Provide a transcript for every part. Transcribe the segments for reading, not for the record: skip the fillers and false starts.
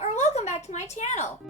or welcome back to my channel.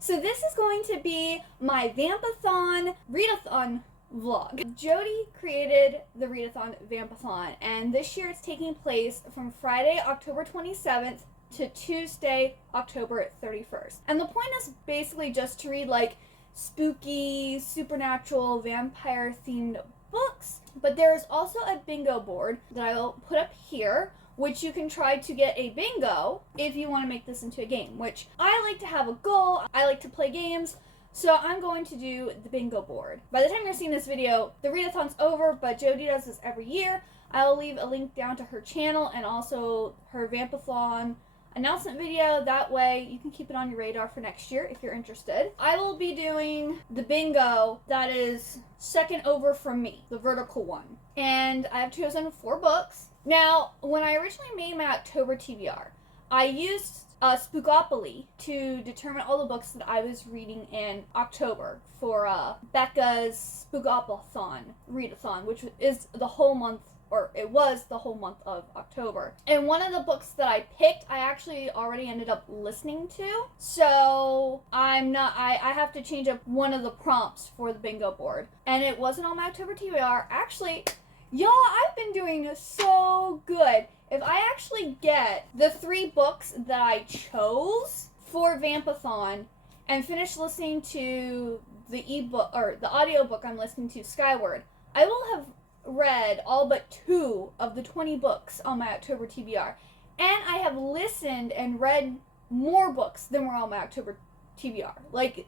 So this is going to be my Vampathon readathon vlog. Jody created the readathon Vampathon, and this year it's taking place from Friday, October 27th to Tuesday, October 31st. And the point is basically just to read like spooky, supernatural, vampire themed books. But there is also a bingo board that I will put up here, which you can try to get a bingo if you want to make this into a game, which I like to have a goal. I like to play games, so I'm going to do the bingo board. By the time you're seeing this video, the readathon's over, but Jody does this every year. I'll leave a link down to her channel and also her Vampathon announcement video. That way you can keep it on your radar for next year if you're interested. I will be doing the bingo that is second over from me, the vertical one. And I have chosen 4 books. Now, when I originally made my October TBR, I used Spookopoly to determine all the books that I was reading in October for Becca's Spookopathon readathon, which is the whole month, or it was the whole month of October. And one of the books that I picked, I actually already ended up listening to. So I have to change up one of the prompts for the bingo board. And it wasn't on my October TBR. Actually, y'all, I've been doing so good. If I actually get the 3 books that I chose for Vampathon and finish listening to the ebook or the audiobook I'm listening to, Skyward, I will have read all but 2 of the 20 books on my October TBR. And I have listened and read more books than were on my October TBR. Like,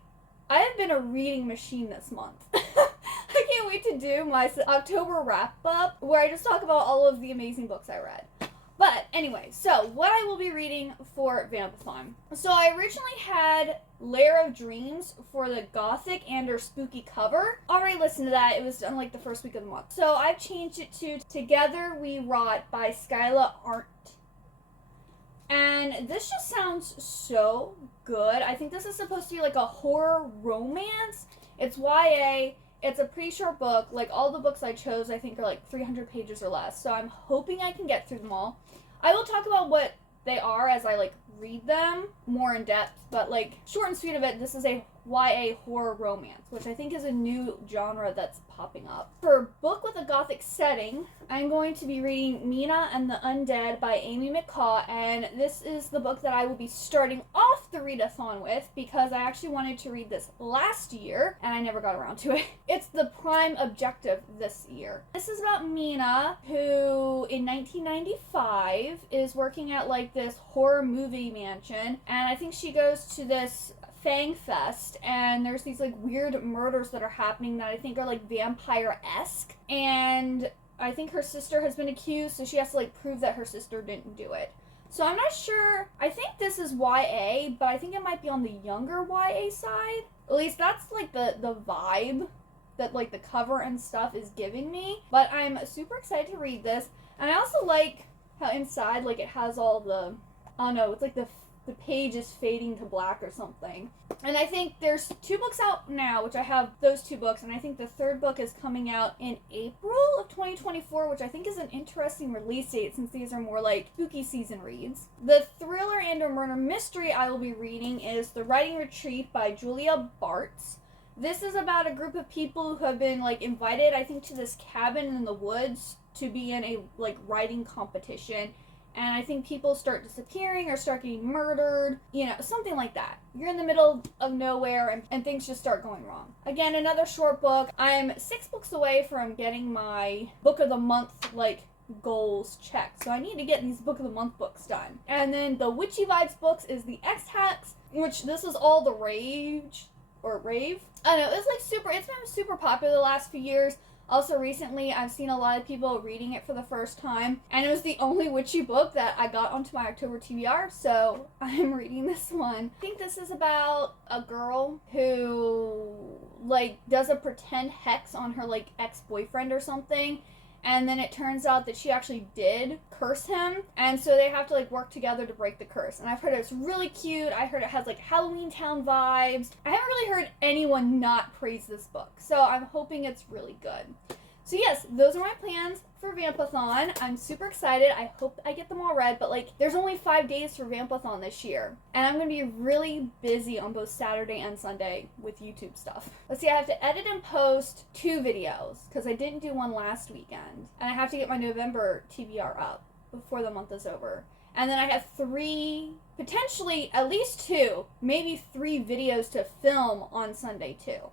I have been a reading machine this month. I can't wait to do my October wrap-up where I just talk about all of the amazing books I read. But anyway, so what I will be reading for Vampathon. So I originally had Lair of Dreams for the gothic and or spooky cover. Already listened to that. It was done like the first week of the month. So I've changed it to Together We Rot by Skyla Arndt. And this just sounds so good. I think this is supposed to be like a horror romance. It's YA. It's a pretty short book. Like, all the books I chose, I think, are like 300 pages or less. So I'm hoping I can get through them all. I will talk about what they are as I, like, read them more in depth. But, like, short and sweet of it, this is a YA horror romance, which I think is a new genre that's popping up. For a book with a gothic setting, I'm going to be reading Mina and the Undead by Amy McCaw, and this is the book that I will be starting off the readathon with because I actually wanted to read this last year, and I never got around to it. It's the prime objective this year. This is about Mina, who in 1995 is working at like this horror movie mansion, and I think she goes to this Fang Fest, and there's these like weird murders that are happening that I think are like vampire-esque, and I think her sister has been accused, so she has to like prove that her sister didn't do it. So I'm not sure. I think this is YA, but I think it might be on the younger YA side. At least that's like the vibe that like the cover and stuff is giving me. But I'm super excited to read this, and I also like how inside like it has all the, I don't know, it's like the page is fading to black or something. And I think there's 2 books out now, which I have those 2 books, and I think the 3rd book is coming out in April of 2024, which I think is an interesting release date since these are more like spooky season reads. The thriller and or murder mystery I will be reading is The Writing Retreat by Julia Bartz. This is about a group of people who have been like invited, I think, to this cabin in the woods to be in a like writing competition. And I think people start disappearing or start getting murdered, you know, something like that. You're in the middle of nowhere and things just start going wrong. Again, another short book. I'm 6 books away from getting my book of the month, like, goals checked. So I need to get these book of the month books done. And then the Witchy Vibes books is the X-Hacks, which this is all the rage, or rave. I don't know, it's been super popular the last few years. Also, recently, I've seen a lot of people reading it for the first time, and it was the only witchy book that I got onto my October TBR, so I'm reading this one. I think this is about a girl who, like, does a pretend hex on her, like, ex-boyfriend or something, and then it turns out that she actually did curse him, and so they have to like work together to break the curse. And I've heard it's really cute. I heard it has like Halloween Town vibes. I haven't really heard anyone not praise this book, so I'm hoping it's really good. So yes, those are my plans for Vampathon. I'm super excited. I hope I get them all read, but like there's only 5 days for Vampathon this year. And I'm gonna be really busy on both Saturday and Sunday with YouTube stuff. Let's see, I have to edit and post 2 videos because I didn't do one last weekend. And I have to get my November TBR up before the month is over. And then I have 3, potentially at least 2, maybe 3 videos to film on Sunday too.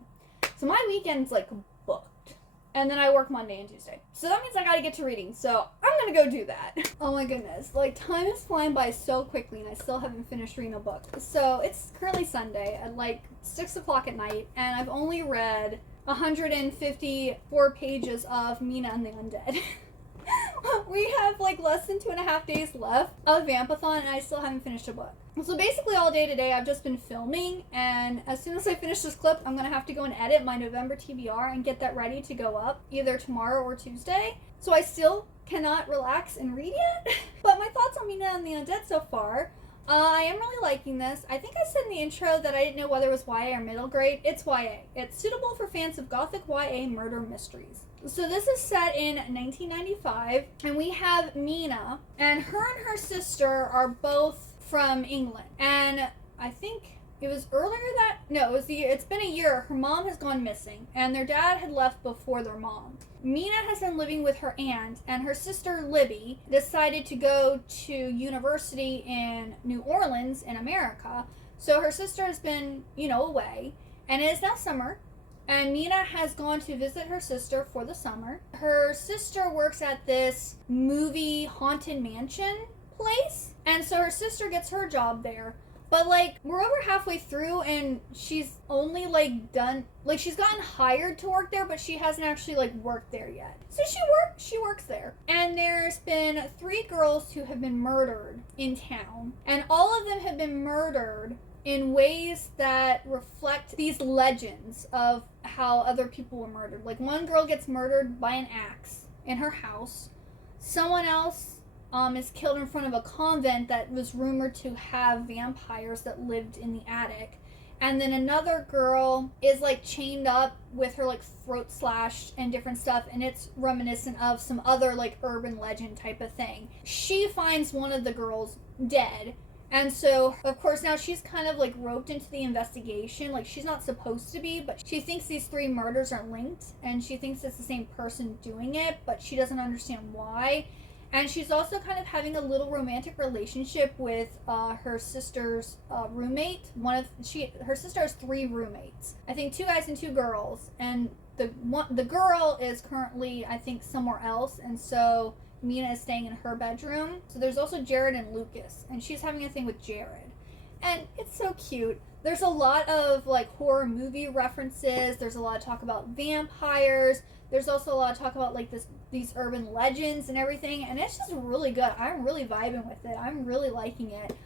So my weekend's like booked. And then I work Monday and Tuesday. So that means I gotta get to reading. So I'm gonna go do that. Oh my goodness. Like, time is flying by so quickly and I still haven't finished reading a book. So it's currently Sunday at like 6 o'clock at night. And I've only read 154 pages of Mina and the Undead. We have like less than 2.5 days left of Vampathon and I still haven't finished a book. So basically all day today I've just been filming, and as soon as I finish this clip I'm going to have to go and edit my November TBR and get that ready to go up either tomorrow or Tuesday. So I still cannot relax and read yet. But my thoughts on Mina and the Undead so far. I am really liking this. I think I said in the intro that I didn't know whether it was YA or middle grade. It's YA. It's suitable for fans of gothic YA murder mysteries. So this is set in 1995, and we have Mina, and her sister are both from England. And I think it was earlier that, no, it was the year, it's been a year, her mom has gone missing, and their dad had left before their mom. Mina has been living with her aunt, and her sister Libby decided to go to university in New Orleans in America. So her sister has been, away, and it is now summer. And Mina has gone to visit her sister for the summer. Her sister works at this movie haunted mansion place. And so her sister gets her job there. But like, we're over halfway through and she's only like done, like she's gotten hired to work there, but she hasn't actually like worked there yet. So she works there. And there's been 3 girls who have been murdered in town. And all of them have been murdered in ways that reflect these legends of how other people were murdered. Like, one girl gets murdered by an axe in her house. Someone else is killed in front of a convent that was rumored to have vampires that lived in the attic. And then another girl is like chained up with her like throat slashed and different stuff, and it's reminiscent of some other like urban legend type of thing. She finds one of the girls dead. And so, of course, now she's kind of like roped into the investigation. Like, she's not supposed to be, but she thinks these 3 murders are linked, and she thinks it's the same person doing it, but she doesn't understand why. And she's also kind of having a little romantic relationship with her sister's roommate. Her sister has 3 roommates. I think 2 guys and 2 girls. And the girl is currently, I think, somewhere else, and so Mina is staying in her bedroom. So there's also Jared and Lucas, and she's having a thing with Jared. And it's so cute. There's a lot of like horror movie references. There's a lot of talk about vampires. There's also a lot of talk about like these urban legends and everything. And it's just really good. I'm really vibing with it. I'm really liking it.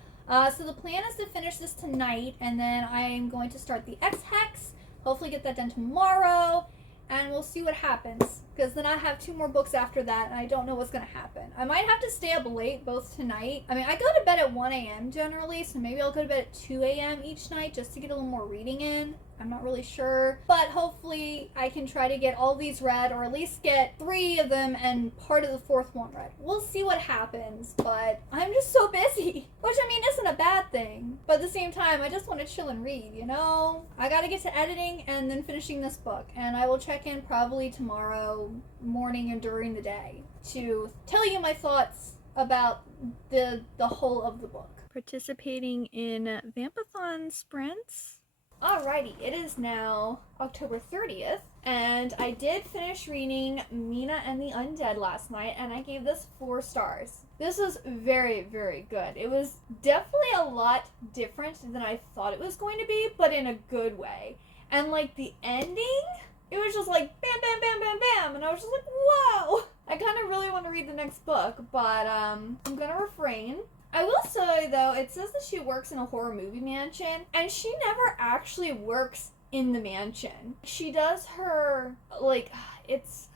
So the plan is to finish this tonight, and then I'm going to start the X-Hex. Hopefully get that done tomorrow. And we'll see what happens, because then I have 2 more books after that, and I don't know what's going to happen. I might have to stay up late both tonight. I mean, I go to bed at 1 a.m. generally, so maybe I'll go to bed at 2 a.m. each night just to get a little more reading in. I'm not really sure. But hopefully I can try to get all these read, or at least get 3 of them and part of the 4th one read. We'll see what happens, but I'm just so busy. Which, I mean, isn't a bad thing. But at the same time, I just want to chill and read, I gotta get to editing and then finishing this book. And I will check in probably tomorrow morning and during the day to tell you my thoughts about the whole of the book. Participating in Vampathon sprints. Alrighty, it is now October 30th, and I did finish reading Mina and the Undead last night, and I gave this 4 stars. This was very, very good. It was definitely a lot different than I thought it was going to be, but in a good way. And like the ending, it was just like bam, bam, bam, bam, bam, and I was just like, whoa! I kind of really want to read the next book, but I'm gonna refrain. I will say, though, it says that she works in a horror movie mansion, and she never actually works in the mansion. She does her, like, it's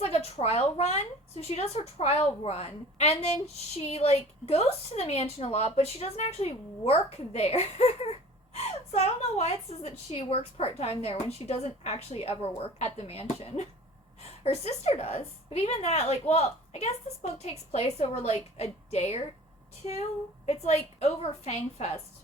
like a trial run. So she does her trial run, and then she, like, goes to the mansion a lot, but she doesn't actually work there. So I don't know why it says that she works part-time there when she doesn't actually ever work at the mansion. Her sister does. But even that, like, well, I guess this book takes place over, like, a day or two. It's, like, over Fangfest,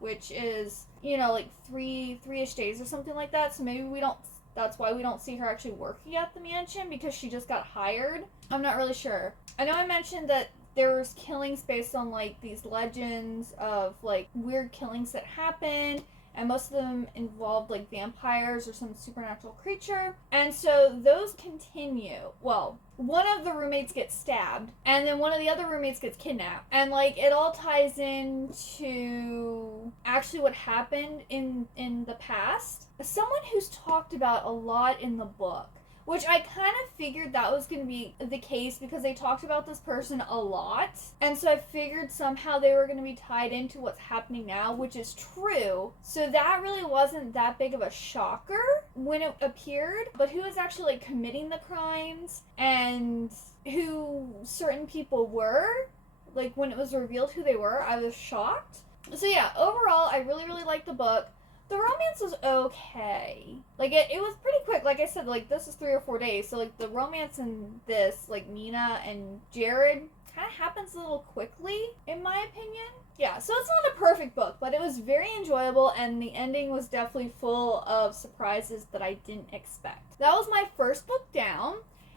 which is, you know, like, three-ish days or something like that. So maybe we don't, that's why we don't see her actually working at the mansion, because she just got hired. I'm not really sure. I know I mentioned that there's killings based on, like, these legends of, like, weird killings that happen, and most of them involved, like, vampires or some supernatural creature. And so those continue. Well, one of the roommates gets stabbed, and then one of the other roommates gets kidnapped. And, like, it all ties into actually what happened in the past. Someone who's talked about a lot in the book, which I kind of figured that was going to be the case because they talked about this person a lot. And so I figured somehow they were going to be tied into what's happening now, which is true. So that really wasn't that big of a shocker when it appeared. But who is actually, like, committing the crimes and who certain people were, like, when it was revealed who they were, I was shocked. So yeah, overall, I really, really liked the book. The romance was okay. Like, it was pretty quick. Like I said, like, this is 3 or 4 days. So, like, the romance in this, like, Nina and Jared kind of happens a little quickly, in my opinion. Yeah, so it's not a perfect book, but it was very enjoyable, and the ending was definitely full of surprises that I didn't expect. That was my first book down,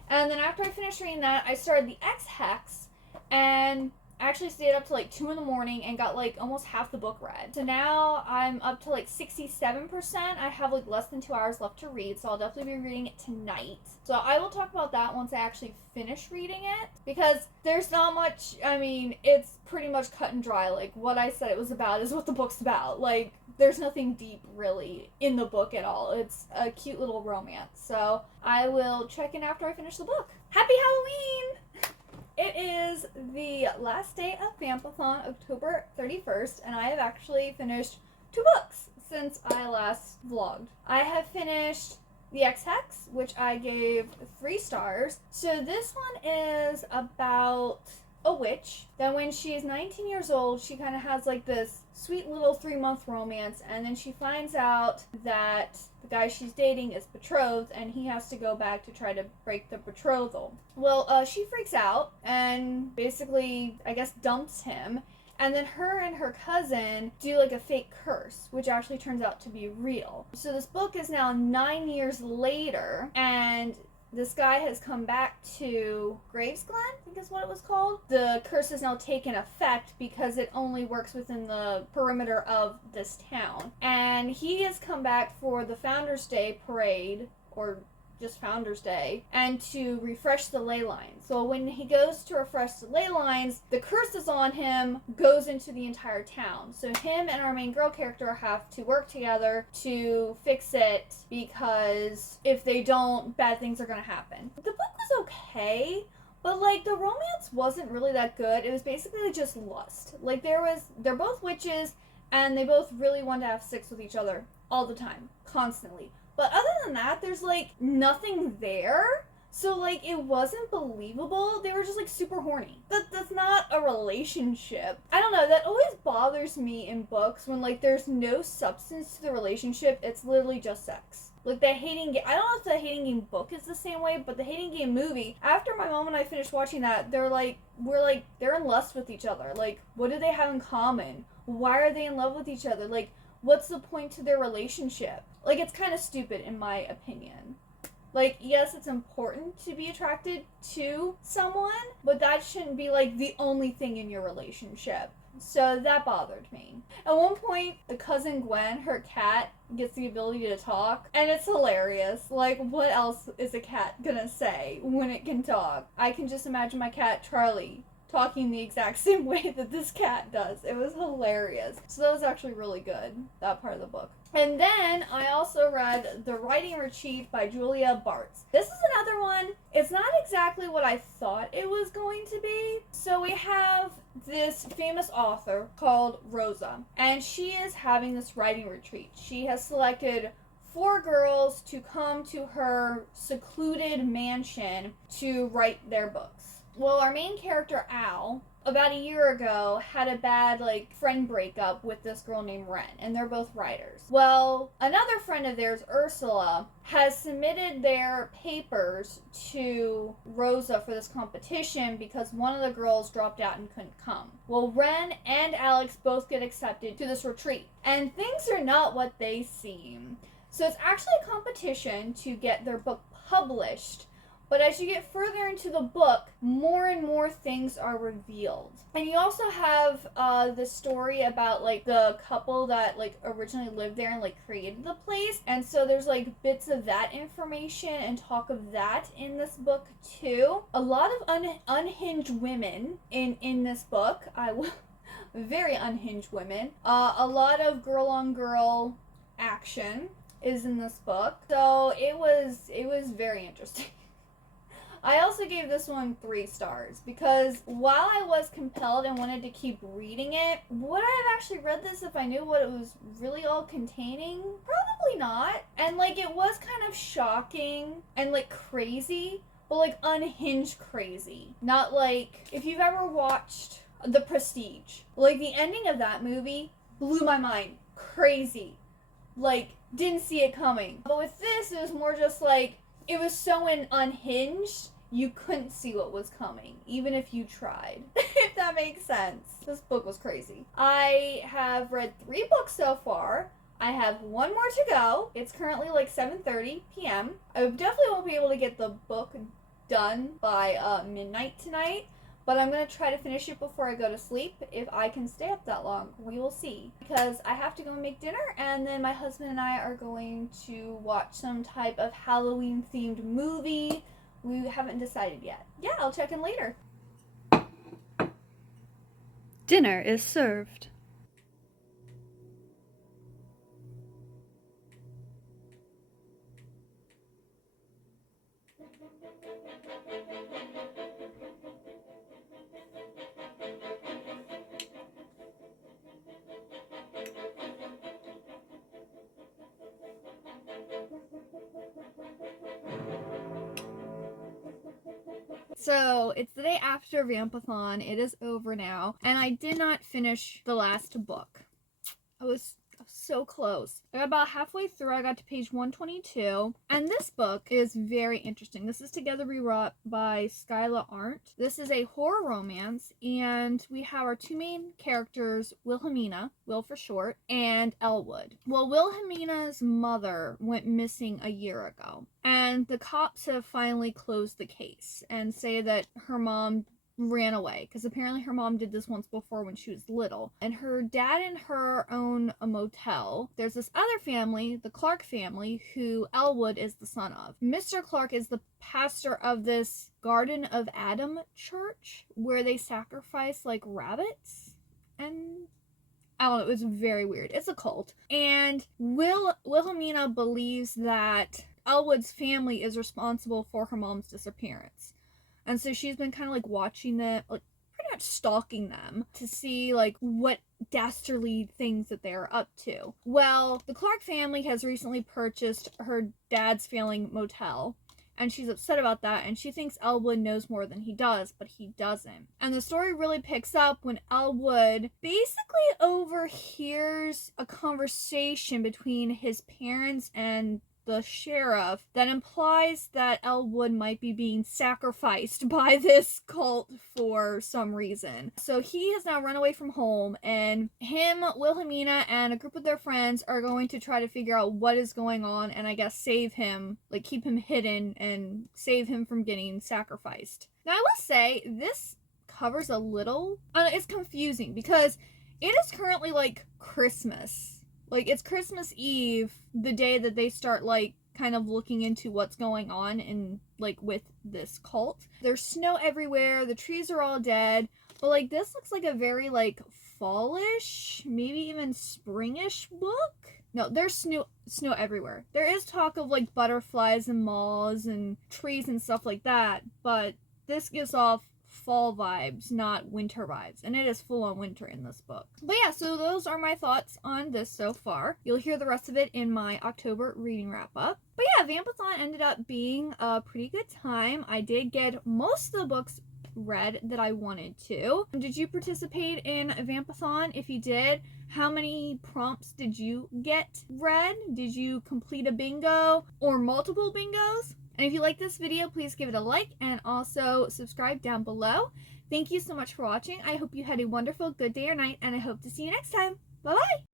and then after I finished reading that, I started the X-Hex, and I actually stayed up to like 2 in the morning and got like almost half the book read. So now I'm up to like 67%. I have like less than 2 hours left to read, so I'll definitely be reading it tonight. So I will talk about that once I actually finish reading it, because there's not much, I mean, it's pretty much cut and dry. Like, what I said it was about is what the book's about. Like, there's nothing deep really in the book at all. It's a cute little romance. So I will check in after I finish the book. Happy Halloween! It is the last day of Vampathon, October 31st, and I have actually finished 2 books since I last vlogged. I have finished the X-Hex, which I gave 3 stars. So this one is about a witch that when she's 19 years old, she kind of has like this sweet little 3-month romance, and then she finds out that the guy she's dating is betrothed, and he has to go back to try to break the betrothal. Well, she freaks out and basically, I guess, dumps him. And then her and her cousin do like a fake curse, which actually turns out to be real. So this book is now 9 years later, and this guy has come back to Gravesglen, I think is what it was called. The curse has now taken effect because it only works within the perimeter of this town. And he has come back for the Founders Day parade, or just Founders Day, and to refresh the ley lines. So when he goes to refresh the ley lines, the curse that's on him goes into the entire town. So him and our main girl character have to work together to fix it, because if they don't, bad things are gonna happen. The book was okay, but like the romance wasn't really that good. It was basically just lust. Like they're both witches, and they both really want to have sex with each other all the time, constantly. But other than that, there's, like, nothing there. So, like, it wasn't believable. They were just, like, super horny. That's not a relationship. I don't know. That always bothers me in books when, like, there's no substance to the relationship. It's literally just sex. Like, the Hating Game... I don't know if the Hating Game book is the same way, but the Hating Game movie, after my mom and I finished watching that, they're in lust with each other. Like, what do they have in common? Why are they in love with each other? Like, what's the point to their relationship? Like, it's kind of stupid, in my opinion. Like, yes, it's important to be attracted to someone, but that shouldn't be, like, the only thing in your relationship. So that bothered me. At one point, the cousin Gwen, her cat, gets the ability to talk, and it's hilarious. Like, what else is a cat gonna say when it can talk? I can just imagine my cat, Charlie, talking the exact same way that this cat does. It was hilarious. So that was actually really good, that part of the book. And then I also read The Writing Retreat by Julia Bartz. This is another one. It's not exactly what I thought it was going to be. So we have this famous author called Rosa, and she is having this writing retreat. She has selected 4 girls to come to her secluded mansion to write their books. Well, our main character, Al, about a year ago had a bad, like, friend breakup with this girl named Ren, and they're both writers. Well, another friend of theirs, Ursula, has submitted their papers to Rosa for this competition because one of the girls dropped out and couldn't come. Well, Ren and Alex both get accepted to this retreat, and things are not what they seem. So it's actually a competition to get their book published. But as you get further into the book, more and more things are revealed. And you also have the story about, like, the couple that, like, originally lived there and, like, created the place. And so there's, like, bits of that information and talk of that in this book, too. A lot of unhinged women in this book. Very unhinged women. A lot of girl-on-girl action is in this book. So it was very interesting. I also gave this one 3 stars because while I was compelled and wanted to keep reading it, would I have actually read this if I knew what it was really all containing? Probably not. And, like, it was kind of shocking and, like, crazy, but, like, unhinged crazy. Not like, if you've ever watched The Prestige, like, the ending of that movie blew my mind. Crazy. Like, didn't see it coming. But with this, it was more just like, it was so unhinged, you couldn't see what was coming, even if you tried. If that makes sense. This book was crazy. I have read 3 books so far. I have 1 more to go. It's currently like 7:30 p.m. I definitely won't be able to get the book done by midnight tonight, but I'm going to try to finish it before I go to sleep. If I can stay up that long, we will see. Because I have to go make dinner, and then my husband and I are going to watch some type of Halloween-themed movie. We haven't decided yet. Yeah, I'll check in later. Dinner is served. So, it's the day after Vampathon. It is over now, and I did not finish the last book. I was so close. I got about halfway through. I got to page 122, and this book is very interesting. This is Together Rewrought by Skyla Arndt. This is a horror romance, and we have our 2 main characters, Wilhelmina, Will for short, and Elwood. Well, Wilhelmina's mother went missing a year ago, and the cops have finally closed the case and say that her mom ran away because apparently her mom did this once before when she was little, and her dad and her own a motel. There's this other family, the Clark family, who Elwood is the son of. Mr. Clark is the pastor of this Garden of Adam church where they sacrifice, like, rabbits, and I don't know, it was very weird. It's a cult. And Wilhelmina believes that Elwood's family is responsible for her mom's disappearance. And so she's been kind of, like, watching them, like, pretty much stalking them to see, like, what dastardly things that they are up to. Well, the Clark family has recently purchased her dad's failing motel, and she's upset about that, and she thinks Elwood knows more than he does, but he doesn't. And the story really picks up when Elwood basically overhears a conversation between his parents and the sheriff that implies that Elwood might be being sacrificed by this cult for some reason. So he has now run away from home, and him, Wilhelmina, and a group of their friends are going to try to figure out what is going on and, I guess, save him, like, keep him hidden and save him from getting sacrificed. Now, I will say, this covers a little, it's confusing because it is currently, like, Christmas. Like, it's Christmas Eve, the day that they start, like, kind of looking into what's going on in, like, with this cult. There's snow everywhere, the trees are all dead, but, like, this looks like a very, like, fallish, maybe even springish book. No, there's snow everywhere. There is talk of, like, butterflies and moths and trees and stuff like that, but this gives off fall vibes, not winter vibes, and it is full on winter in this book. But yeah, so those are my thoughts on this so far. You'll hear the rest of it in my October reading wrap up. But yeah, Vampathon ended up being a pretty good time. I did get most of the books read that I wanted to. Did you participate in Vampathon? If you did, how many prompts did you get read? Did you complete a bingo or multiple bingos? And if you like this video, please give it a like and also subscribe down below. Thank you so much for watching. I hope you had a wonderful good day or night, and I hope to see you next time. Bye-bye!